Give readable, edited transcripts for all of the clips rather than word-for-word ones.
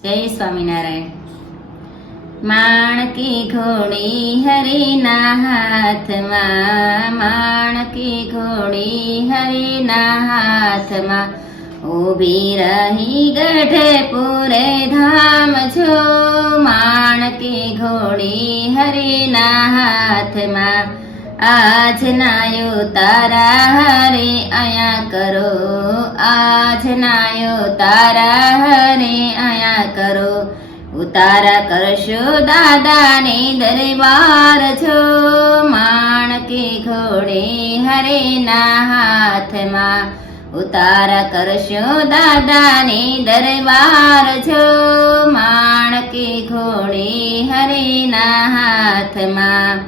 जय स्वामीनारायण। माणकी घोड़ी हरिना हाथ में, माणकी घोड़ी हरिना हाथ में, ऊभी रही गढ़े पूरे धाम छो। माणकी घोड़ी हरिना हाथ में, आज नायो तारा हरे आया करो, आज नायो तारा हरे आया करो। उतारा करशो दादा ने दरबार छो। माणकी घोड़े हरे ना हाथ में, उतारा करशो दादा ने दरबार छो। माणकी घोड़े हरे ना हाथ में,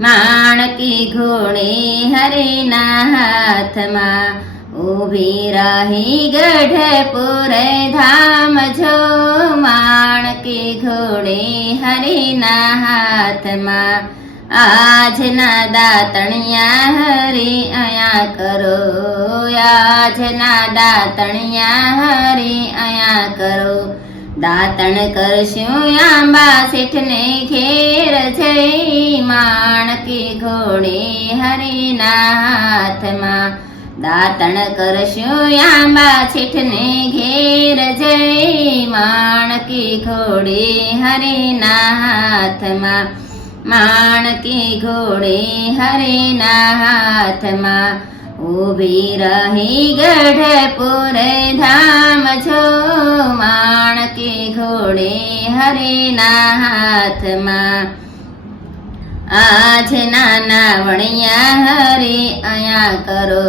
माणकी घोड़े हरे ना हाथ में, ऊभी रही गढ़पुर धाम छो। माणकी घोड़े हरे ना हाथ में, आज ना दातणिया हरे आया करो, आज ना दातणिया हरे आया करो। दातण करशो आंबा सेठ ने घेर जय। माणकी घोड़े हरे ना हाथ में, दातण करशो आंबा सेठ ने घेर जय। माणकी घोड़े हरे ना हाथ में, माणकी घोड़े हरे ना हाथ में, ऊभी रही गढ़पुर धाम छो। माणकी घोड़े हरे ना हाथ में, आज नाना वणिया हरे आया करो,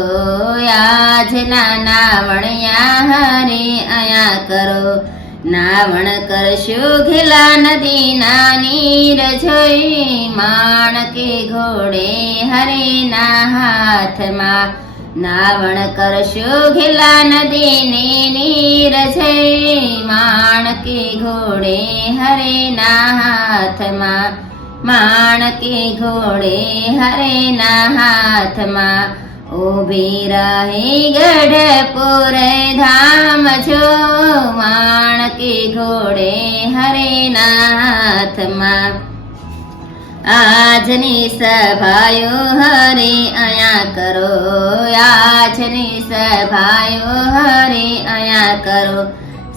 आज नाना वणिया हरे आया करो। नावण करशो घिला नदी ना नीर जोई। माणकी घोड़े हरे ना हाथ में, नावण करशो घिला नदी ने नीर जोई। माणकी घोड़े हरे ना हाथ में, माणकी घोड़े हरे ना हाथ में, ऊभी रही गढ़पुर धाम छो। माणकी घोड़े हरे ना हाथ में, आजनी सभायो हरे आया करो, आजनी सभायो हरे आया करो।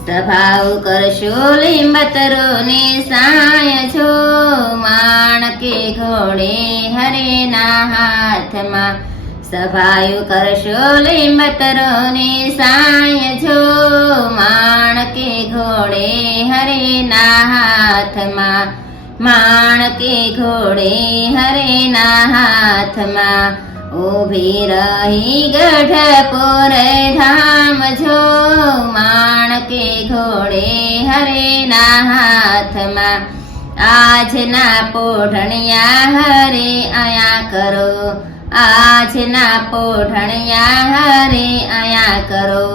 सभाओ करशो लिंबतरो ने साय छो। माणकी घोड़े हरे ना हाथ में, सभायो करशो लिंबतरो ने साय छो। माणकी घोड़े हरे ना हाथ में, माणकी घोड़े हरे ना हाथ में, ऊभी रही गढ़पुर धाम छो। माणकी घोड़े हरे ना हाथ में, आज ना पोढ़णिया हरे आया करो, आज ना पोढ़णिया हरे आया करो।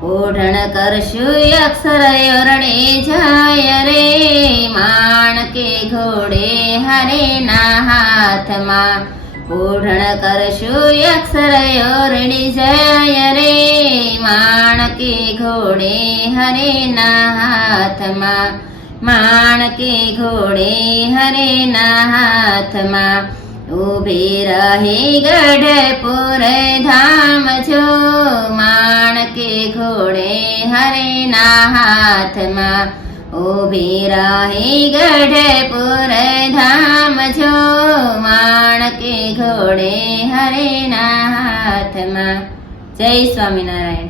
पोढ़ण करशु अक्षर ओरणे जाय रे। माणकी घोड़े हरे ना हाथ में, पोढ़ण करशु अक्षर ओरणी जाय रे। माणकी घोड़े हरे ना हाथ में, माणकी घोड़े हरे ना हाथ में, ऊभी रही गढ़पुर धाम छो। माणकी घोड़े हरे ना हाथ में, ऊभी रही गढ़पुर धाम छो। माणकी घोड़े हरे ना हाथ में। जय स्वामीनारायण।